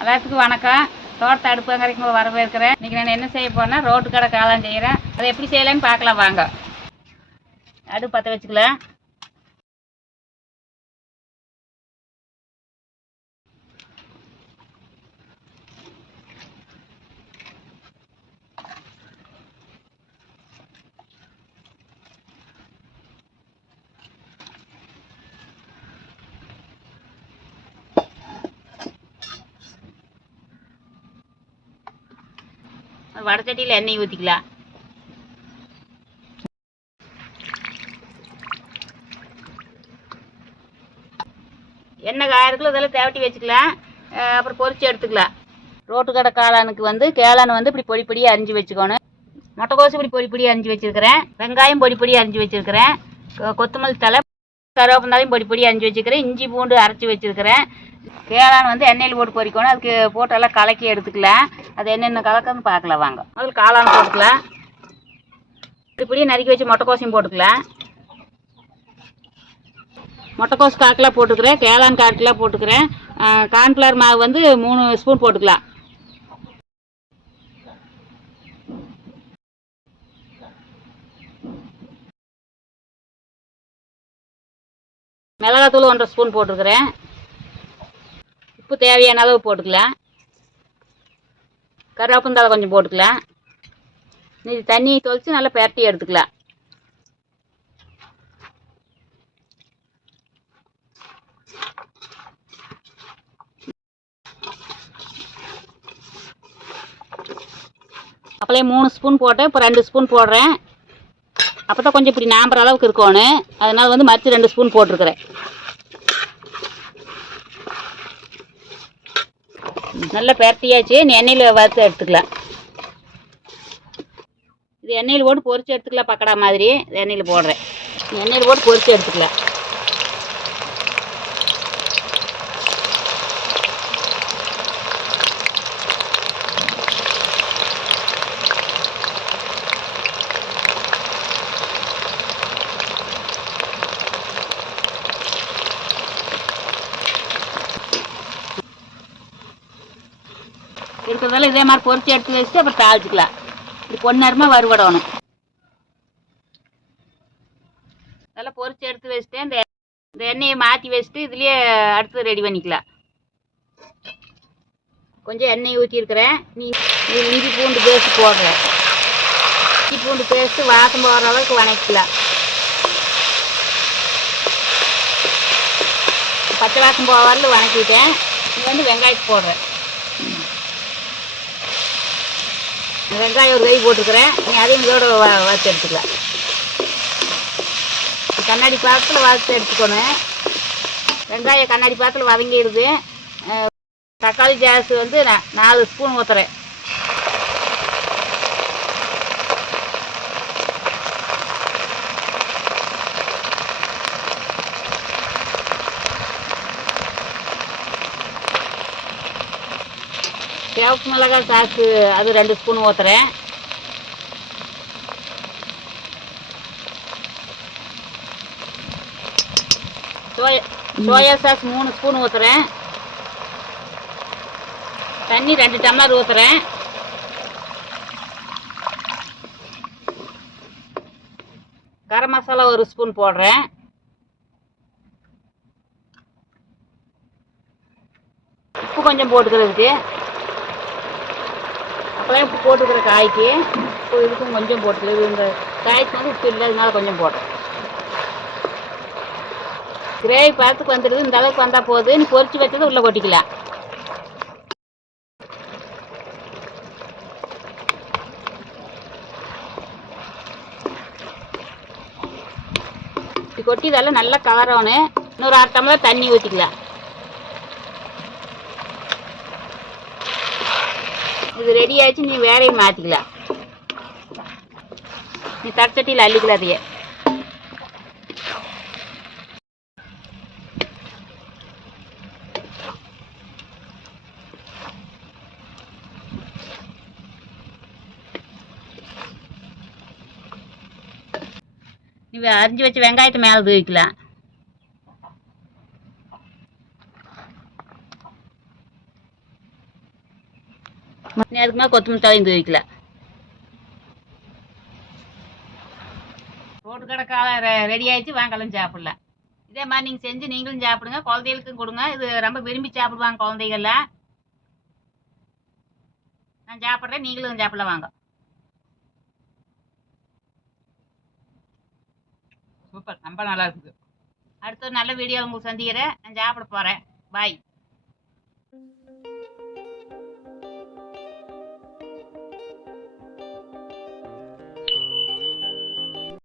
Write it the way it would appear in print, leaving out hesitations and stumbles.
எல்லாத்துக்கும் வணக்கம். தோட்டத்தை அடுப்புங்கரைக்கு வரவேற்கிறேன். இன்றைக்கி நான் என்ன செய்ய போறேன்னா ரோட்டு கடை காளான் செய்கிறேன். அதை எப்படி செய்யலான்னு பார்க்கலாம் வாங்க. அடுப்பு பற்ற வச்சுக்கலாம். வடச்சட்டியில் எண்ணெய் ஊற்றிக்கலாம். எண்ணெய் காயிருக்குள்ள இதெல்லாம் தேவட்டி வச்சுக்கலாம். அப்புறம் பொரிச்சு எடுத்துக்கலாம். ரோட்டு கடை காளானுக்கு கேளான் இப்படி பொடி பொடியாக அரிஞ்சு வச்சுக்கணும். முட்டைக்கோசு இப்படி பொடி பொடியாக அரிஞ்சு வச்சுருக்கிறேன். வெங்காயம் பொடி பொடியாக அரிஞ்சு வச்சுருக்கிறேன். கொத்தமல்லி தலை கருவேப்பந்தாலையும் பொடி பொடியாக அரிஞ்சு வச்சுருக்கிறேன். இஞ்சி பூண்டு அரைச்சி வச்சுருக்கிறேன். கேளான் எண்ணெயில் போட்டு பொரிக்கணும். அதுக்கு போட்டு எல்லாம் கலக்கி எடுத்துக்கலாம். அது என்னென்ன கலக்கன்னு பார்க்கலாம் வாங்க. முதல்ல காளான் போட்டுக்கலாம். இப்படியே நறுக்கி வச்சு முட்டைக்கோசையும் போட்டுக்கலாம். முட்டைக்கோசு காக்கில் போட்டுக்கிறேன். கேளான் காக்கில் போட்டுக்கிறேன். கார்ன்ஃப்ளவர் மாவு 3 ஸ்பூன் போட்டுக்கலாம். மிளகாத்தூள் 1.5 ஸ்பூன் போட்டுக்கிறேன். உப்பு தேவையான அளவு போட்டுக்கலாம். கருவேப்பந்தழை கொஞ்சம் போட்டுக்கலாம். இது தண்ணியை தொளிச்சு நல்லா பெரட்டி எடுத்துக்கலாம். அப்போலே 3 ஸ்பூன் போட்டேன். இப்போ 2 ஸ்பூன் போடுறேன். அப்போ தான் கொஞ்சம் இப்படி நாம்புற அளவுக்கு இருக்கணும். அதனால் மறுத்து 2 ஸ்பூன் போட்டிருக்கிறேன். நல்லா பெரட்டியாச்சு. எண்ணெயில் வறுத்து எடுத்துக்கலாம். இது எண்ணெயில் போட்டு பொரிச்சு எடுத்துக்கலாம். பக்கடா மாதிரி எண்ணெயில் போடுறேன். எண்ணெயில் போட்டு பொரிச்சு எடுத்துக்கலாம். இருக்கிறதால இதே மாதிரி பொரிச்சு எடுத்து வச்சுட்டு அப்புறம் தாளிச்சிக்கலாம். இப்படி பொன்னரமாக வறுவடணும். நல்லா பொரிச்சு எடுத்து வச்சுட்டு இந்த எண்ணெயை மாற்றி வச்சுட்டு இதுலேயே அடுத்து ரெடி பண்ணிக்கலாம். கொஞ்சம் எண்ணெய் ஊற்றிருக்கிறேன். இஞ்சி பூண்டு பேஸ்ட் போடுறேன். இஞ்சி பூண்டு பேஸ்ட்டு வாசம் போகிற அளவுக்கு வணக்கிக்கலாம். பச்சை வாசம் போக வரல வணக்கிட்டேன். இது வெங்காயத்தை போடுறேன். வெங்காயம் ஒரு கை போட்டுக்கிறேன். அதையும் இதோட வறுத்து எடுத்துக்கலாம். கண்ணாடி பாத்திரத்தில் வறுத்து எடுத்துக்கணும். வெங்காயம் கண்ணாடி பாத்திரத்தில் வதங்கிடுது. தக்காளி ஜாஸ் 4 ஸ்பூன் ஊற்றுறேன். சிவப்பு மிளகாய் சாக்கு அது 2 ஸ்பூன் ஊற்றுறேன். சோயா சாஸ் 3 ஸ்பூன் ஊற்றுறேன். தண்ணி 2 டம்ளர் ஊற்றுறேன். கரம் மசாலா 1 ஸ்பூன் போடுறேன். உப்பு கொஞ்சம் போட்டுக்கிறதுக்கு. அப்போதான் உப்பு போட்டுக்கிற காய்க்கு இப்போ இதுக்கும் கொஞ்சம் போட்டுக்கிறது. இந்த காய்க்கு உப்பு இல்லை, அதனால கொஞ்சம் போடுறேன். கிரேவி பார்த்துக்கு வந்துடுது. இந்த அளவுக்கு வந்தால் போகுது. நீ பொரிச்சு வச்சது உள்ளே கொட்டிக்கலாம். இப்படி கொட்டி இதெல்லாம் நல்லா கவரணும். இன்னொரு 1/2 டம்ளர் தண்ணி ஊற்றிக்கலாம். இது ரெடி ஆச்சு. நீ வேறையும் மாற்றிக்கலாம். நீ தட்டச்சட்டியில் அள்ளிக்கலாம். அதையே நீ அரிஞ்சு வச்சு வெங்காயத்தை மேலே தூவிக்கலாம். நீ அதுக்கு மேலே கொத்தமல்லி தலையும் தூவிக்கலாம். ரோட்டு கடை காளான் ரெடி ஆயிடுச்சு, வாங்கலாம் சாப்பிடலாம். இதே மாதிரி நீங்கள் செஞ்சு நீங்களும் சாப்பிடுங்க, குழந்தைகளுக்கும் கொடுங்க. இது ரொம்ப விரும்பி சாப்பிடுவாங்க குழந்தைகள்லாம். நான் சாப்பிட்றேன், நீங்களும் சாப்பிடலாம் வாங்க. சூப்பர், ரொம்ப நல்லா இருக்குது. அடுத்த ஒரு நல்ல வீடியோ உங்களுக்கு சந்திக்கிறேன். நான் சாப்பிட போகிறேன். பாய்.